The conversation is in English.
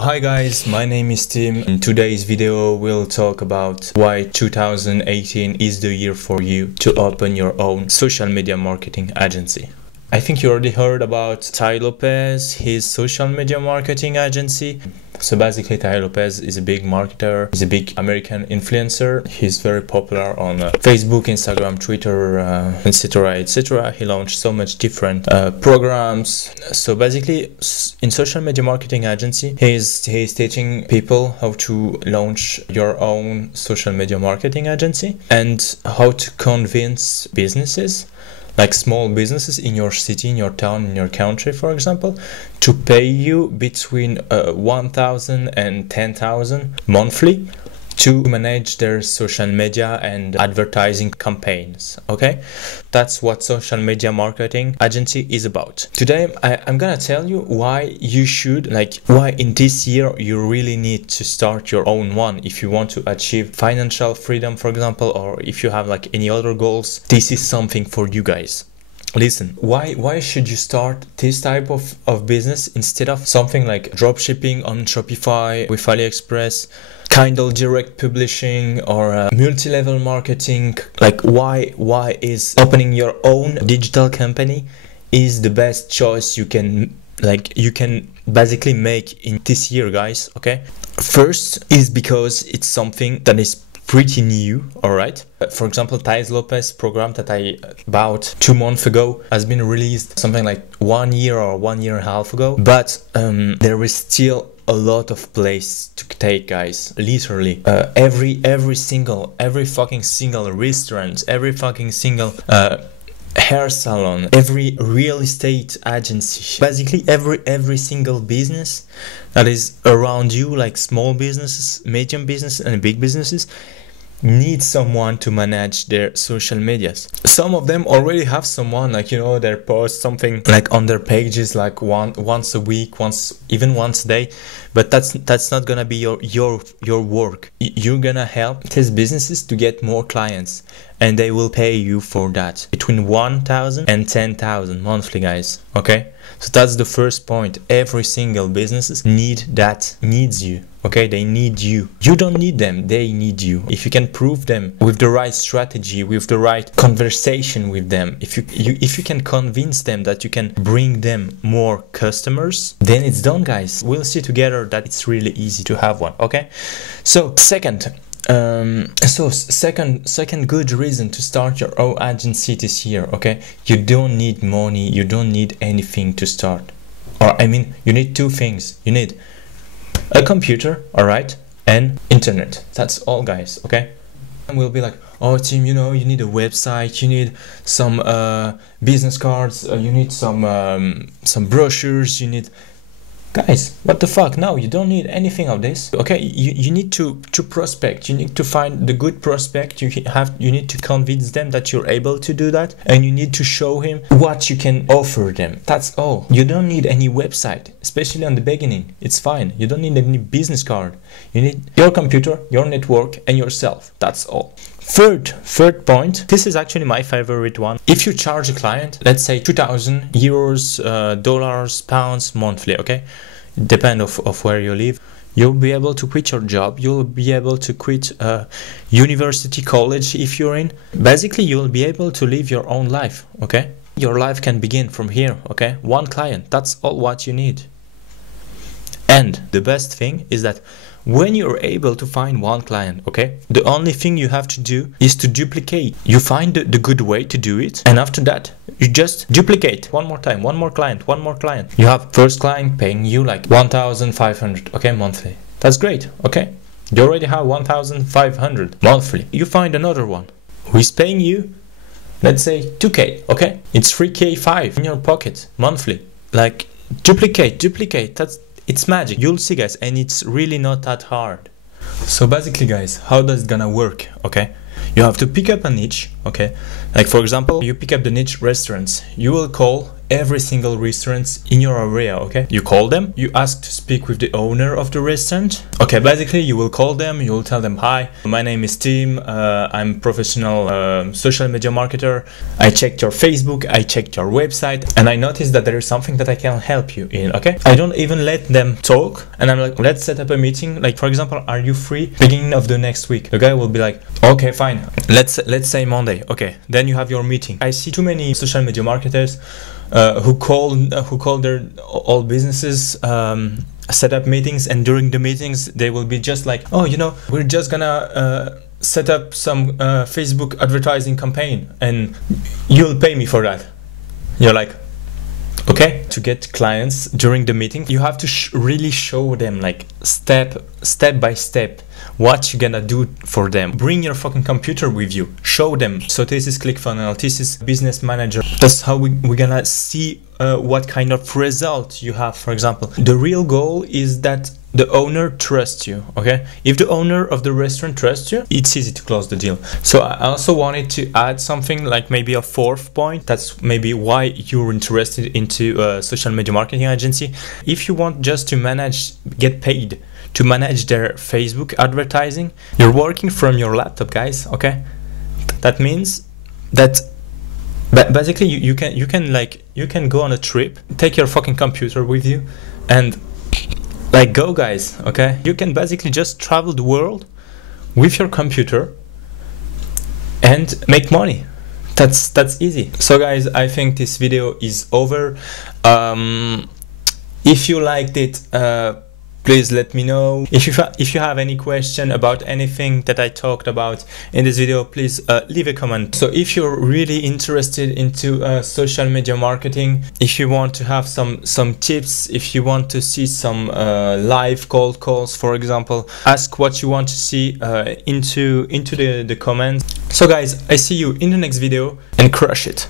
Hi guys, my name is Tim. In today's video we'll talk about why 2018 is the year for you to open your own social media marketing agency. I think you already heard about Tai Lopez, his social media marketing agency. So basically Tai Lopez is a big marketer, he's a big American influencer. He's very popular on Facebook, Instagram, Twitter, etc, etc. He launched so much different programs. So basically in social media marketing agency, he's teaching people how to launch your own social media marketing agency and how to convince businesses, like small businesses in your city, in your town, in your country, for example, to pay you between 1,000 and 10,000 monthly to manage their social media and advertising campaigns. Okay, that's what social media marketing agency is about. Today I'm gonna tell you why you should, why in this year you really need to start your own one if you want to achieve financial freedom, for example, or if you have like any other goals. This is something for you guys. Listen, why should you start this type of business instead of something like dropshipping on Shopify with AliExpress, Kindle direct publishing, or multi-level marketing? Like why is opening your own digital company is the best choice you can basically make in this year, guys? Okay, first is because it's something that is pretty new. All right, for example, Tai Lopez program that I bought 2 months ago has been released something like 1 year or 1.5 years ago, but there is still a lot of place to take, guys. Literally every fucking single restaurant, every fucking single hair salon, every real estate agency, basically every single business that is around you, like small businesses, medium businesses, and big businesses, need someone to manage their social medias. Some of them already have someone, like, you know, they post something like on their pages like once a week, even once a day, but that's not gonna be your work. You're gonna help these businesses to get more clients, and they will pay you for that between 1,000 and 10,000 monthly, guys. Okay, so that's the first point. Every single businesses needs you. Okay, they need you. You don't need them, they need you. If you can prove them with the right strategy, with the right conversation with them, if you can convince them that you can bring them more customers, then it's done, guys. We'll see together that it's really easy to have one. Okay, so second good reason to start your own agency this year. Okay, you don't need money, you don't need anything to start. Or I mean, you need two things. You need a computer, all right, and internet. That's all, guys. Okay, and we'll be like, oh Tim, you know, you need a website, you need some business cards, you need some brochures, you need... Guys, what the fuck? No, you don't need anything of this. Okay, you need to prospect. You need to find the good prospect. You need to convince them that you're able to do that, and you need to show him what you can offer them. That's all. You don't need any website, especially on the beginning. It's fine. You don't need any business card. You need your computer, your network, and yourself. That's all. Third point, this is actually my favorite one. If you charge a client, let's say 2,000 euros, dollars, pounds monthly, okay, depend of where you live, you'll be able to quit your job. You'll be able to quit university, college if you're in. Basically, you'll be able to live your own life. Okay, your life can begin from here. Okay, one client, that's all what you need. And the best thing is that when you're able to find one client, okay, the only thing you have to do is to duplicate. You find the good way to do it, and after that you just duplicate one more time, one more client, one more client. You have first client paying you like 1,500, okay, monthly. That's great. Okay, you already have 1,500 monthly. You find another one who is paying you, let's say 2K, okay, it's 3K5 in your pocket monthly. Like, duplicate. It's magic. You'll see, guys, and it's really not that hard. So basically, guys, how does it gonna work? Okay, you have to pick up a niche. Okay, like for example, you pick up the niche restaurants. You will call every single restaurant in your area, okay? You call them, you ask to speak with the owner of the restaurant. Okay, basically you will call them, you will tell them, hi, my name is Tim, I'm professional social media marketer. I checked your Facebook, I checked your website, and I noticed that there is something that I can help you in, okay? I don't even let them talk, and I'm like, let's set up a meeting. Like, for example, are you free beginning of the next week? The guy will be like, okay, fine. Let's say Monday. Okay, then you have your meeting. I see too many social media marketers who call their all businesses, set up meetings, and during the meetings they will be just like, oh, you know, we're just gonna set up some Facebook advertising campaign and you'll pay me for that. You're like, okay. To get clients during the meeting, you have to really show them, like, step by step what you're gonna do for them. Bring your fucking computer with you, show them. So this is ClickFunnels, this is Business Manager. That's how we're gonna see what kind of result you have. For example, the real goal is that the owner trusts you, okay? If the owner of the restaurant trusts you, it's easy to close the deal. So I also wanted to add something, like maybe a fourth point. That's maybe why you're interested into a social media marketing agency. If you want just to get paid to manage their Facebook advertising, you're working from your laptop, guys, okay? That means that basically you can go on a trip, take your fucking computer with you, and like, go, guys, okay? You can basically just travel the world with your computer and make money. That's easy. So guys, I think this video is over. If you liked it, please let me know. If you have any question about anything that I talked about in this video, please leave a comment. So if you're really interested into social media marketing, if you want to have some tips, if you want to see some live cold calls, for example, ask what you want to see into the comments. So guys, I see you in the next video, and crush it.